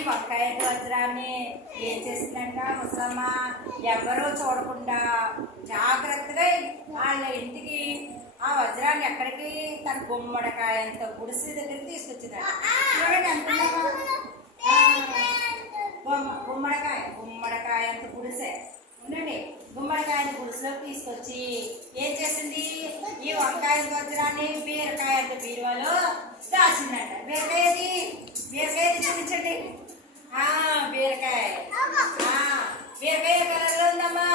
ఈ వంకాయ వజ్రాన్ని ఏం చేసిందంట ముసలమ్మ ఎవరో చూడకుండా జాగ్రత్తగా వాళ్ళ ఇంటికి ఆ వజ్రాన్ని ఎక్కడికి తన గుమ్మడికాయంత గుడిసె దగ్గరికి తీసుకొచ్చిందంట. చూడండి ఎంత గుమ్మడికాయంత గుడిసె ఉండండి. గుమ్మడికాయని గుడిసెలోకి తీసుకొచ్చి ఏం చేసింది, ఈ వంకాయ వజ్రాన్ని బీరకాయంత బీరువాలో దాచిందంట. బీరకాయ చూపించండి. బీరకాయ బీరకాయ కలర్ లో ఉందమ్మా,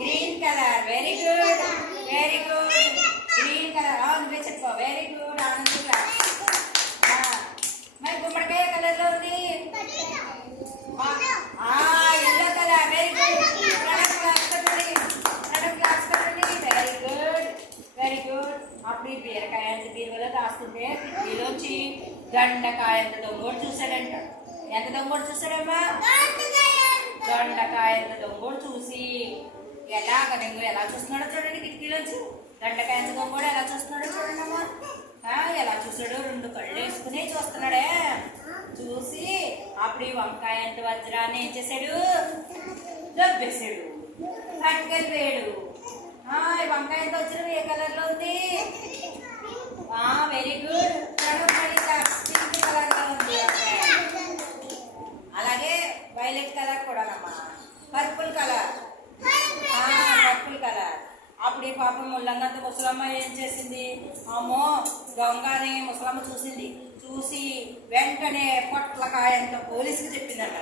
green colour. Very good, very good. Green colour నువ్వే చెప్పు. Very good Anand claps. మరి గుమ్మడికాయ కలర్ లో ఉంది yellow colour. Very good. Claps కట్టండి. Very good, very good. అప్పుడు ఈ బీరకాయ అంత బీరువలో దాస్తుంటే కిటికీలోంచి దొండకాయ అంత దొంగోడు చూశాడంట. ఎంత దొంగోడు చూశాడమ్మా? దొండకాయ అంత దొంగోడు చూసి ఎలా చూస్తున్నాడో చూడండి. కిటికీలోంచి దొండకాయ అంత దొంగోడు ఎలా చూస్తున్నాడో చూడండి అమ్మా. ఎలా చూసాడు, 2 కళ్ళు వేసుకుని చూస్తున్నాడే. చూసి అప్పుడు ఈ వంకాయ అంత వజ్రాన్ని ఏం చేశాడు, దొబ్బేశాడు, పట్టుకెళ్ళిపోయాడు. ఈ వంకాయ అంత వజ్రం ఏ కలర్ లో ఉంది? Very good. పింక్ కలర్ లో ఉంది. అలాగే వైలెట్ కలర్ కూడానమ్మా, పర్పుల్ కలర్. Purple colour. అప్పుడు ఈ పాపం ముల్లంగంత ముసలమ్మ ఏం చేసింది, అమ్మో దొంగని ముసలమ్మ చూసింది. చూసి వెంటనే పొట్లకాయంత పోలీసుకి చెప్పిందట.